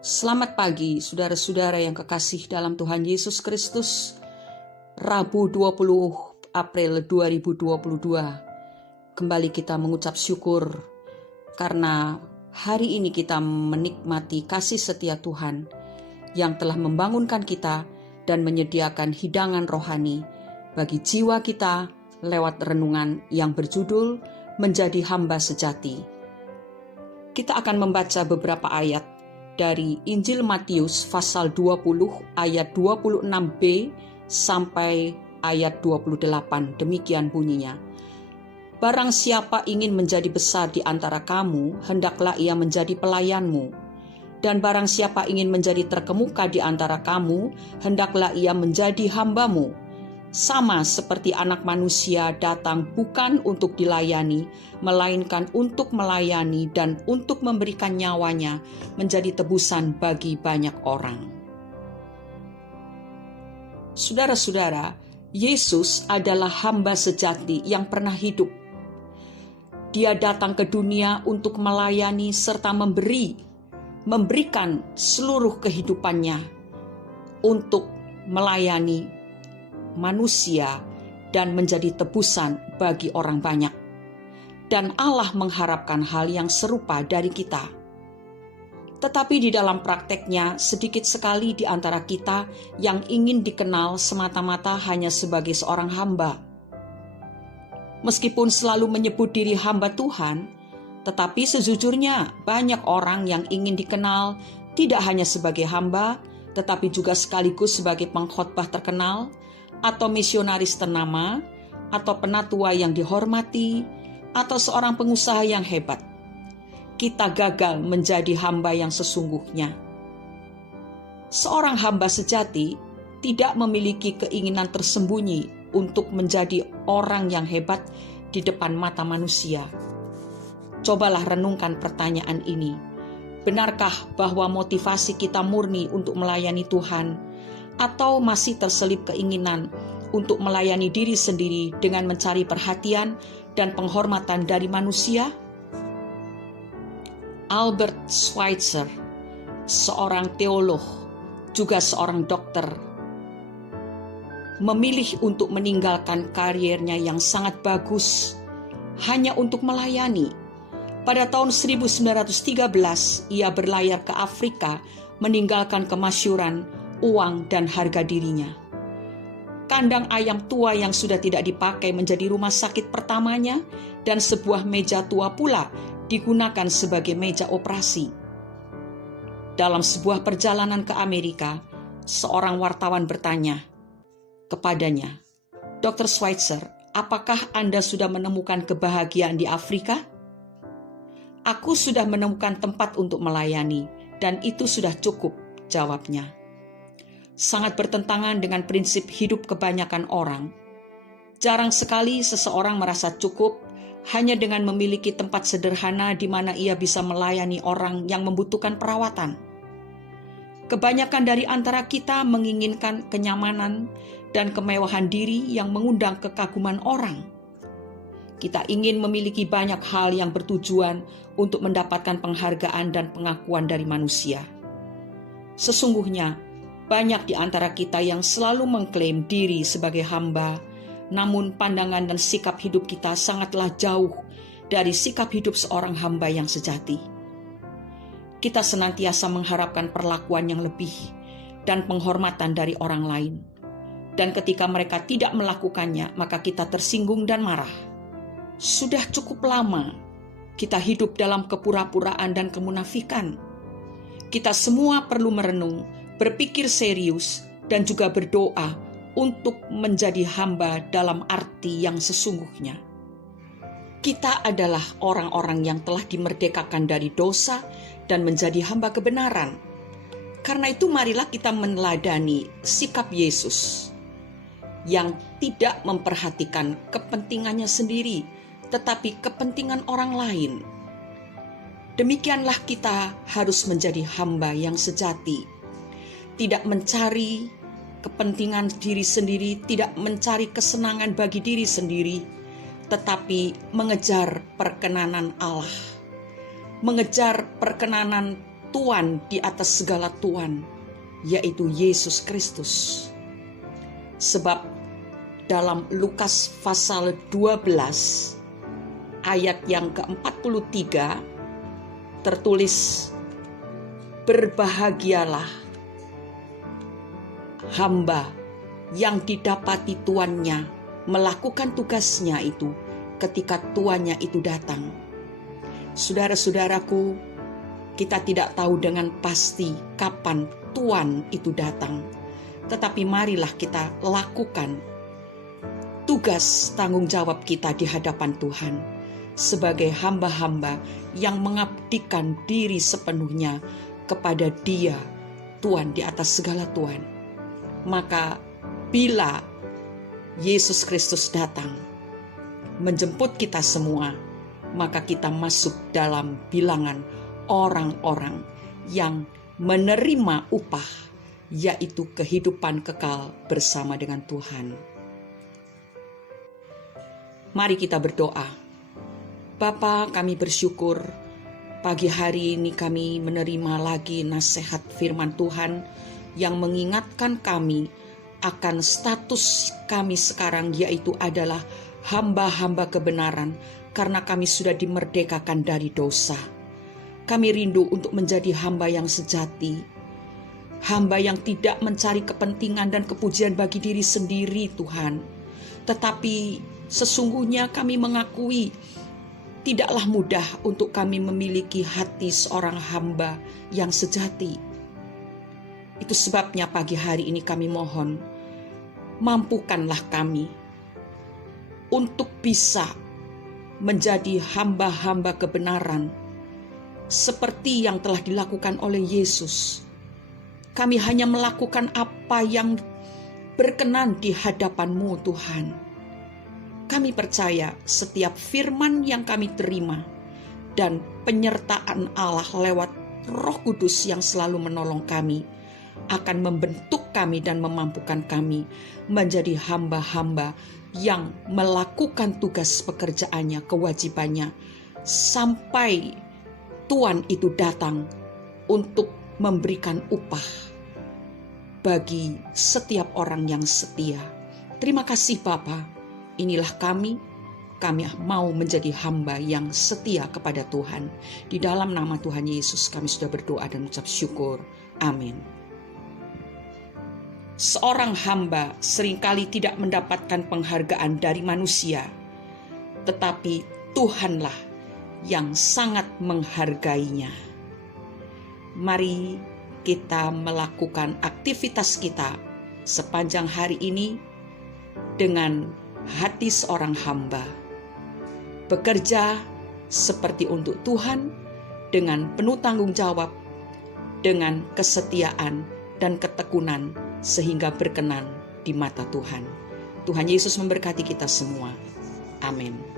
Selamat pagi, saudara-saudara yang kekasih dalam Tuhan Yesus Kristus. Rabu 20 April 2022. Kembali kita mengucap syukur karena hari ini kita menikmati kasih setia Tuhan yang telah membangunkan kita dan menyediakan hidangan rohani bagi jiwa kita lewat renungan yang berjudul Menjadi Hamba Sejati. Kita akan membaca beberapa ayat dari Injil Matius pasal 20 ayat 26b sampai ayat 28. Demikian bunyinya. Barang siapa ingin menjadi besar di antara kamu, hendaklah ia menjadi pelayanmu. Dan barang siapa ingin menjadi terkemuka di antara kamu, hendaklah ia menjadi hambamu. Sama seperti Anak Manusia datang bukan untuk dilayani, melainkan untuk melayani dan untuk memberikan nyawanya menjadi tebusan bagi banyak orang. Saudara-saudara, Yesus adalah hamba sejati yang pernah hidup. Dia datang ke dunia untuk melayani serta memberikan seluruh kehidupannya untuk melayani manusia dan menjadi tebusan bagi orang banyak. Dan Allah mengharapkan hal yang serupa dari kita. Tetapi di dalam prakteknya sedikit sekali di antara kita yang ingin dikenal semata-mata hanya sebagai seorang hamba. Meskipun selalu menyebut diri hamba Tuhan, tetapi sejujurnya banyak orang yang ingin dikenal tidak hanya sebagai hamba, tetapi juga sekaligus sebagai pengkhotbah terkenal, atau misionaris ternama, atau penatua yang dihormati, atau seorang pengusaha yang hebat. Kita gagal menjadi hamba yang sesungguhnya. Seorang hamba sejati tidak memiliki keinginan tersembunyi untuk menjadi orang yang hebat di depan mata manusia. Cobalah renungkan pertanyaan ini. Benarkah bahwa motivasi kita murni untuk melayani Tuhan, atau masih terselip keinginan untuk melayani diri sendiri dengan mencari perhatian dan penghormatan dari manusia? Albert Schweitzer, seorang teolog, juga seorang dokter, memilih untuk meninggalkan karirnya yang sangat bagus hanya untuk melayani. Pada tahun 1913, ia berlayar ke Afrika meninggalkan kemasyhuran, uang, dan harga dirinya. Kandang ayam tua yang sudah tidak dipakai menjadi rumah sakit pertamanya, dan sebuah meja tua pula digunakan sebagai meja operasi. Dalam sebuah perjalanan ke Amerika, seorang wartawan bertanya kepadanya, "Dr. Schweitzer, apakah Anda sudah menemukan kebahagiaan di Afrika?" "Aku sudah menemukan tempat untuk melayani, dan itu sudah cukup," jawabnya. Sangat bertentangan dengan prinsip hidup kebanyakan orang. Jarang sekali seseorang merasa cukup hanya dengan memiliki tempat sederhana di mana ia bisa melayani orang yang membutuhkan perawatan. Kebanyakan dari antara kita menginginkan kenyamanan dan kemewahan diri yang mengundang kekaguman orang. Kita ingin memiliki banyak hal yang bertujuan untuk mendapatkan penghargaan dan pengakuan dari manusia. Sesungguhnya, banyak di antara kita yang selalu mengklaim diri sebagai hamba, namun pandangan dan sikap hidup kita sangatlah jauh dari sikap hidup seorang hamba yang sejati. Kita senantiasa mengharapkan perlakuan yang lebih dan penghormatan dari orang lain. Dan ketika mereka tidak melakukannya, maka kita tersinggung dan marah. Sudah cukup lama kita hidup dalam kepura-puraan dan kemunafikan. Kita semua perlu merenung, berpikir serius, dan juga berdoa untuk menjadi hamba dalam arti yang sesungguhnya. Kita adalah orang-orang yang telah dimerdekakan dari dosa dan menjadi hamba kebenaran. Karena itu marilah kita meneladani sikap Yesus yang tidak memperhatikan kepentingannya sendiri, tetapi kepentingan orang lain. Demikianlah kita harus menjadi hamba yang sejati. Tidak mencari kepentingan diri sendiri, tidak mencari kesenangan bagi diri sendiri, tetapi mengejar perkenanan Allah, mengejar perkenanan Tuan di atas segala Tuan, yaitu Yesus Kristus. Sebab dalam Lukas pasal 12 ayat yang ke-43 tertulis, berbahagialah hamba yang didapati tuannya melakukan tugasnya itu ketika tuannya itu datang. Saudara-saudaraku, kita tidak tahu dengan pasti kapan Tuan itu datang, tetapi marilah kita lakukan tugas tanggung jawab kita di hadapan Tuhan sebagai hamba-hamba yang mengabdikan diri sepenuhnya kepada Dia, Tuan di atas segala Tuan. Maka bila Yesus Kristus datang menjemput kita semua, maka kita masuk dalam bilangan orang-orang yang menerima upah, yaitu kehidupan kekal bersama dengan Tuhan. Mari kita berdoa. Bapa, kami bersyukur pagi hari ini kami menerima lagi nasihat firman Tuhan yang mengingatkan kami akan status kami sekarang, yaitu adalah hamba-hamba kebenaran, karena kami sudah dimerdekakan dari dosa. Kami rindu untuk menjadi hamba yang sejati, hamba yang tidak mencari kepentingan dan kepujian bagi diri sendiri, Tuhan. Tetapi sesungguhnya kami mengakui tidaklah mudah untuk kami memiliki hati seorang hamba yang sejati. Itu sebabnya pagi hari ini kami mohon, mampukanlah kami untuk bisa menjadi hamba-hamba kebenaran seperti yang telah dilakukan oleh Yesus. Kami hanya melakukan apa yang berkenan di hadapan-Mu, Tuhan. Kami percaya setiap firman yang kami terima dan penyertaan Allah lewat Roh Kudus yang selalu menolong kami akan membentuk kami dan memampukan kami menjadi hamba-hamba yang melakukan tugas pekerjaannya, kewajibannya, sampai Tuhan itu datang untuk memberikan upah bagi setiap orang yang setia. Terima kasih Bapa. Inilah kami mau menjadi hamba yang setia kepada Tuhan. Di dalam nama Tuhan Yesus kami sudah berdoa dan mengucap syukur. Amin. Seorang hamba seringkali tidak mendapatkan penghargaan dari manusia, tetapi Tuhanlah yang sangat menghargainya. Mari kita melakukan aktivitas kita sepanjang hari ini dengan hati seorang hamba, bekerja seperti untuk Tuhan dengan penuh tanggung jawab, dengan kesetiaan dan ketekunan, sehingga berkenan di mata Tuhan. Tuhan Yesus memberkati kita semua. Amin.